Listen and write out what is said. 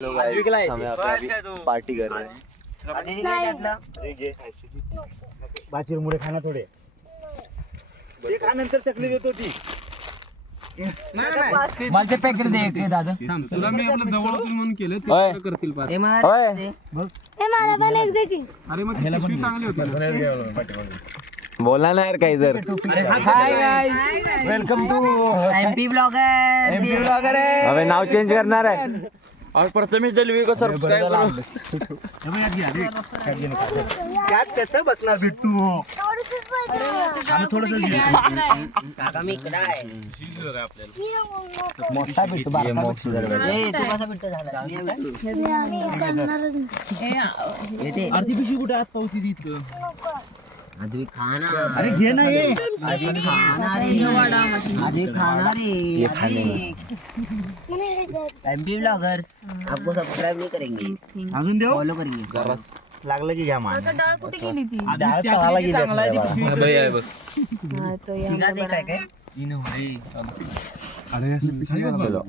Party कर रहे हैं। बाचीर मुळे खाना थोडे ते खा नंतर चकली देतो ती मला ते पॅकेट दे एक दादा. तुला मी आपलं जवळच म्हणून केलं ते होय. करतील पाच. मला पण एक दे की. अरे मग ती पिशवी चांगली होती ना. बोला ना यार काही जर hi guys, welcome to MP blogger. अबे नाव चेंज करणार आहे. और प्रथमेश दलवी को सब्सक्राइब करो. त्यात कसं बसणार बिट्टू आम्ही थोडस मोठा भेटतो बारका भेटतो जरा. अर्धी पिशवी कुठे आज पावती देत आधी खाना. अरे घे ना ये एमपी ब्लॉगर्स आपको सब्सक्राइब नहीं करेंगे, अजून देऊ फॉलो करेंगे. लागलं की घ्या मान डाळ कुठे गेली ती? डाळ तळाला गेली असणार आहे बाबा. हा, तो या तिघा ते काय काय चलो